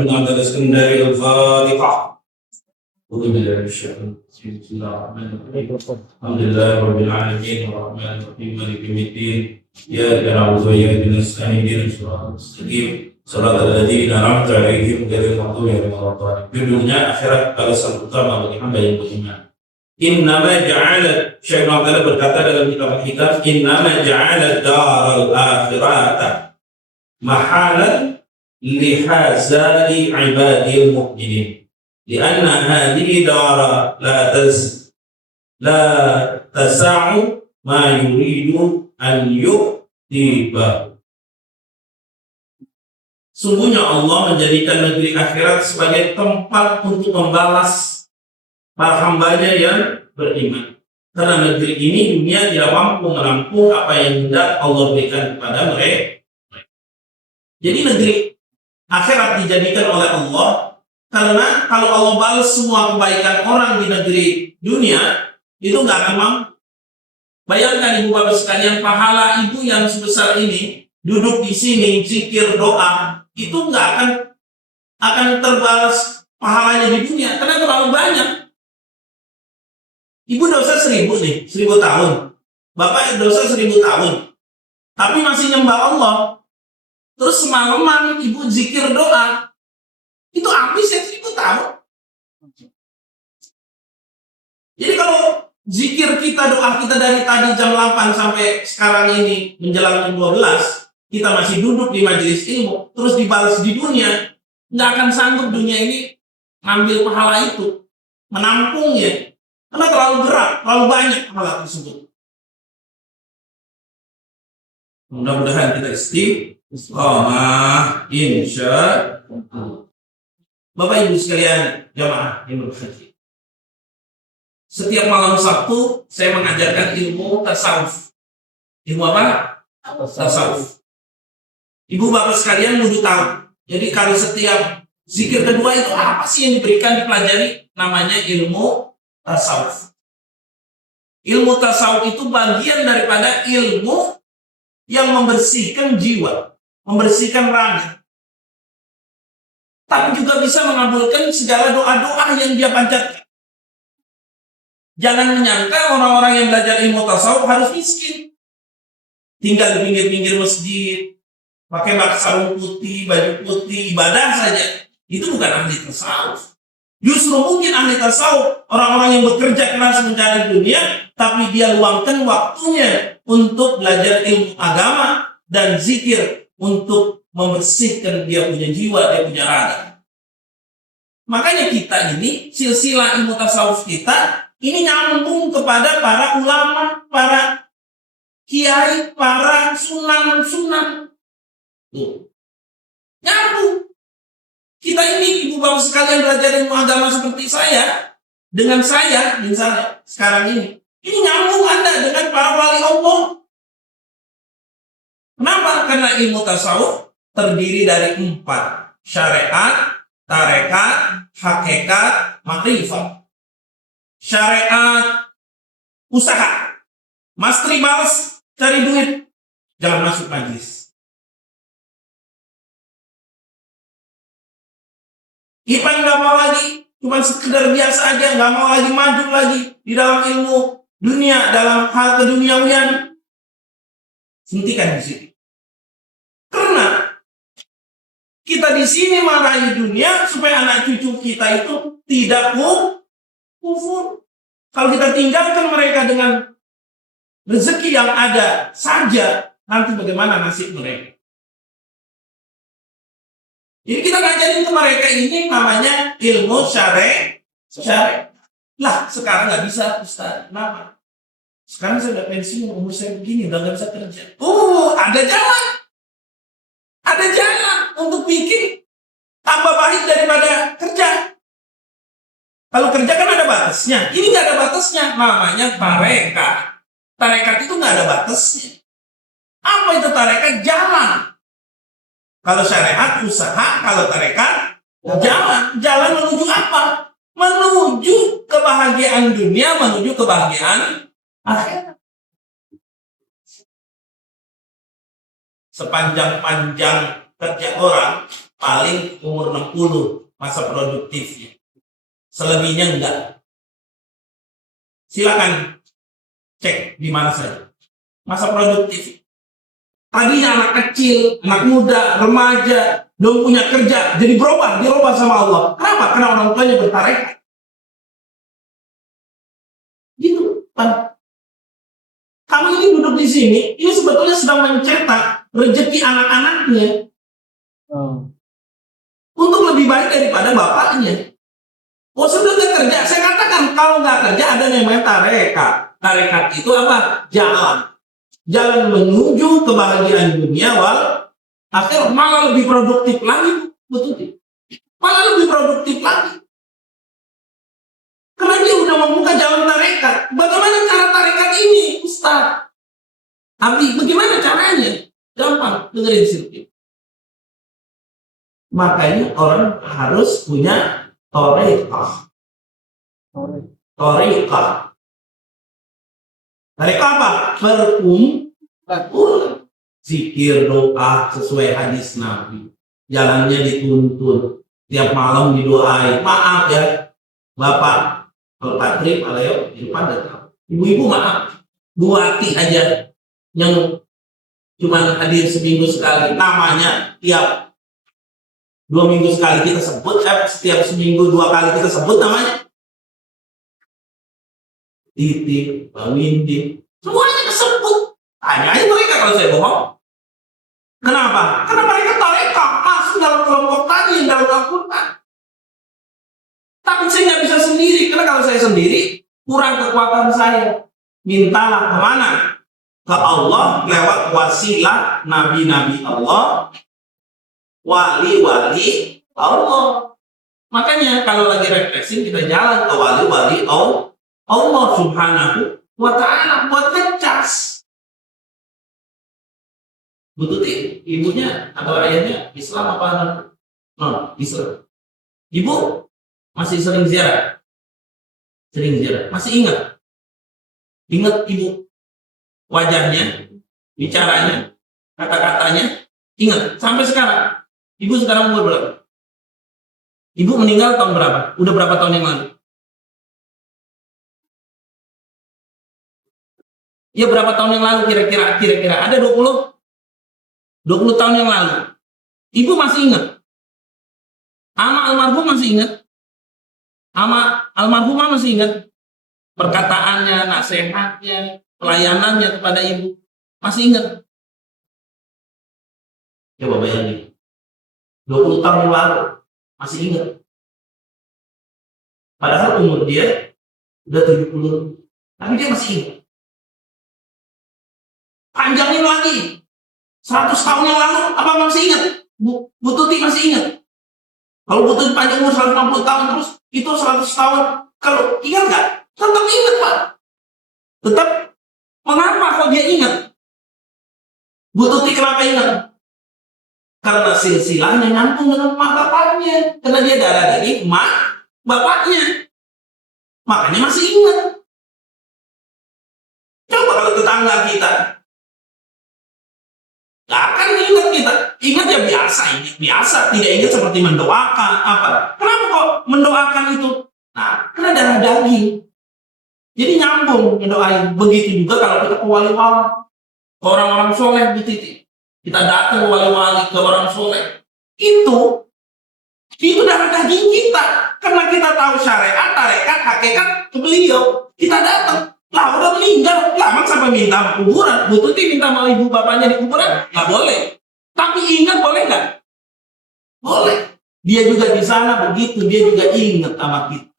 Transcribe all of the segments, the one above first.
عبد الاسكندري الفاتحة. أعوذ بالله من الشيطان الرجيم. بسم الله الرحمن الرحيم. الحمد لله رب العالمين الرحمن الرحيم مالك يوم الدين. إياك نعبد وإياك نستعين اهدنا الصراط المستقيم صراط الذين أنعمت عليهم غير المغضوب عليهم ولا الضالين. Di dunia akhirat balasan utama bagi hamba yang beriman. Innama ja'ala, Syekh Muhammad berkata dalam kitab innama ja'ala daral akhirata mahalan lihazali ibadil mu'minin lianna hadhihi dara la tasa'u ma yuridu an yu'tibahu. Sungguhnya Allah menjadikan negeri akhirat sebagai tempat untuk membalas para hambanya yang beriman. Karena negeri ini dunia tidak mampu menampung apa yang hendak Allah berikan kepada mereka. Jadi negeri akhirat dijadikan oleh Allah karena kalau Allah balas semua kebaikan orang di negeri dunia itu nggak akan mampu. Bayangkan ibu bapak sekalian, pahala ibu yang sebesar ini duduk di sini zikir doa itu nggak akan terbalas pahalanya di dunia karena terlalu banyak. Ibu dosa 1000 nih, 1000 tahun. Bapak dosa 1000 tahun. Tapi masih nyembah Allah. Terus semalaman ibu zikir doa. Itu habis ya 1000 tahun. Jadi kalau zikir kita, doa kita dari tadi jam 8 sampai sekarang ini menjelang jam 12, kita masih duduk di majelis ilmu, terus dibalas di dunia, nggak akan sanggup dunia ini ngambil pahala itu, menampungnya. Karena terlalu berat, terlalu banyak pahala tersebut. Mudah-mudahan kita istiqomah, insya Allah. Bapak Ibu sekalian, jamaah yang berbahagia. Setiap malam Sabtu saya mengajarkan ilmu tasawuf. Ilmu apa? Tasawuf. Ibu bapak sekalian kudu tahu. Jadi kalau setiap zikir kedua itu apa sih yang diberikan dipelajari? Namanya ilmu tasawuf. Ilmu tasawuf itu bagian daripada ilmu yang membersihkan jiwa, membersihkan raga. Tapi juga bisa mengabulkan segala doa-doa yang dia panjatkan. Jangan menyangka orang-orang yang belajar ilmu tasawuf harus miskin. Tinggal di pinggir-pinggir masjid, pakai sarung putih, baju putih, ibadah saja. Itu bukan ahli tasawuf. Justru mungkin ahli tasawuf, orang-orang yang bekerja keras mencari dunia, tapi dia luangkan waktunya untuk belajar ilmu agama dan zikir untuk membersihkan dia punya jiwa, dia punya raga. Makanya kita ini, silsilah ilmu tasawuf kita, ini nyambung kepada para ulama, para kiai, para sunan. Nyambung. Kita ini ibu bapak sekalian belajar ilmu agama seperti saya, dengan saya misalnya sekarang ini nyambung Anda dengan para wali Allah. Kenapa? Karena ilmu tasawuf terdiri dari 4: syariat, tarekat, hakikat, makrifat. Syariat, usaha, mas tribals, cari duit, jangan masuk majelis. Ipan nggak mau lagi, cuma sekedar biasa aja, nggak mau lagi maju lagi di dalam ilmu dunia, dalam hal keduniawian. Hentikan di sini. Karena kita di sini marahi dunia supaya anak cucu kita itu tidak kufur. Kalau kita tinggalkan mereka dengan rezeki yang ada saja, nanti bagaimana nasib mereka? Jadi kita ngajarin ke mereka ini namanya ilmu syariat. Lah, sekarang nggak bisa, Ustaz. Kenapa? Sekarang saya udah pensiun, umur saya begini, udah nggak bisa kerja. Ada jalan. Ada jalan untuk bikin tambah baik daripada kerja. Kalau kerja kan ada batasnya. Ini nggak ada batasnya. Namanya tarekat. Tarekat itu nggak ada batasnya. Apa itu tarekat? Jalan. Kalau syariat usaha, kalau tarekat jalan. Jalan menuju apa? Menuju kebahagiaan dunia, menuju kebahagiaan akhirat. Sepanjang-panjang kerja orang, paling umur 60 masa produktifnya. Selebihnya enggak. Silakan cek di mana saja. Masa produktif. Tadinya anak kecil, anak muda, remaja, belum punya kerja, jadi dirubah sama Allah. Kenapa? Karena orang tuanya bertarekat. Gitu, Pak. Kamu ini duduk di sini, ini sebetulnya sedang mencetak rezeki anak-anaknya untuk lebih baik daripada bapaknya. Oh, sudah nggak kerja, saya katakan kalau nggak kerja ada yang namanya tarekat. Tarekat itu apa? Jalan menuju kebahagiaan dunia wal akhir, malah lebih produktif lagi, betul? Malah lebih produktif lagi. Karena dia udah membuka jalan tarekat. Bagaimana cara tarekat ini, Ustaz? Abi, bagaimana caranya? Gampang, dengerin sini. Makanya orang harus punya thariqah. Thariqah. Thariqah apa? Berkumpul. Zikir, doa sesuai hadis Nabi. Jalannya dituntun. Tiap malam didoain. Maaf ya, Bapak. Kalau Pak Trip, Aleo, di depan datang. Ibu-ibu maaf, Bu Wati aja yang cuma hadir seminggu sekali. Namanya tiap 2 minggu sekali kita sebut, setiap seminggu 2 kali kita sebut namanya. Titi, Pak Windy, semuanya disebut. Tanya aja mereka kalau saya bohong. Kenapa? Karena mereka tarekat masuk dalam kelompok tadi, dalam Al-Quran. Tapi saya nggak bisa sendiri, karena kalau saya sendiri kurang kekuatan saya. Mintalah kemana? Ke Allah lewat wasilah nabi-nabi Allah, wali-wali Allah. Makanya kalau lagi refleksi kita jalan ke wali-wali Allah Subhanahu wa Ta'ala buat ngecas. Betul, ibunya atau ayahnya Islam apa? Non Islam. Ibu masih sering ziarah? Sering ziarah. Masih ingat? Ingat ibu? Wajahnya, bicaranya, kata-katanya? Ingat? Sampai sekarang? Ibu sekarang umur berapa? Ibu meninggal tahun berapa? Udah berapa tahun yang lalu? Ya berapa tahun yang lalu kira-kira? Ada 20 tahun yang lalu. Ibu masih ingat? Ama almarhum masih ingat? Ama almarhumah masih ingat perkataannya, nasihatnya, pelayanannya kepada ibu? Masih ingat? Coba bayangin. 20 tahun yang lalu masih ingat. Padahal umur dia udah 70, tapi dia masih ingat. Panjangin lagi. 100 tahun yang lalu apa masih ingat? Bu Tuti masih ingat? Kalau Bu Tuti panjang umur 160 tahun terus itu 100 tahun, kalau ingat nggak? Tetap ingat, Pak. Tetap. Mengapa kok dia ingat? Bu Tuti kenapa ingat? Karena silsilahnya nyambung dengan mak bapaknya. Karena dia darah dari mak bapaknya. Makanya masih ingat. Coba kalau tetangga kita, nggak akan ingat kita. Ingat ya biasa. Tidak ingat seperti mendoakan apa. Kenapa kok mendoakan itu? Nah, karena darah daging. Jadi nyambung mendoain. Begitu juga kalau kita ke wali-wali, ke orang-orang soleh di titik. Kita datang ke wali-wali, ke orang soleh. Itu darah daging kita. Karena kita tahu syariat, tarekat, hakikat ke beliau. Kita datang. Lah udah meninggal, lama sampai minta kuburan. Bu Tuti minta sama ibu bapaknya di kuburan, nggak boleh. Tapi ingat boleh nggak? Boleh. Dia juga di sana begitu, dia juga ingat sama kita.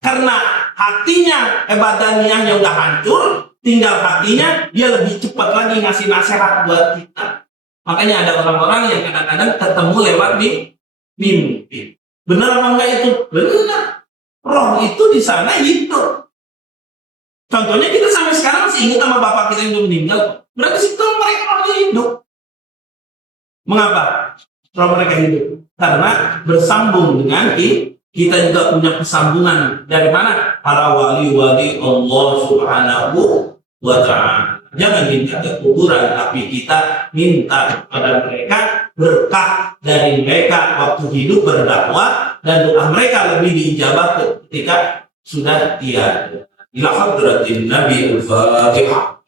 Karena hatinya, badannya udah hancur, tinggal hatinya, dia lebih cepat lagi ngasih nasihat buat kita. Makanya ada orang-orang yang kadang-kadang ketemu lewat mimpi. Benar apa enggak itu? Benar. Roh itu di sana hidup. Contohnya kita sampai sekarang masih ingat sama bapak kita yang udah meninggal. Berarti situ mereka rohnya hidup. Mengapa roh mereka hidup? Karena bersambung dengan kita juga punya kesambungan. Dari mana? Para wali-wali Allah Subhanahu wa Ta'ala. Jangan minta ke kuburan, tapi kita minta kepada mereka berkah dari mereka waktu hidup berdakwah, dan doa mereka lebih diijabah ketika sudah tiada. Ila hadratin Nabi al-Fatihah.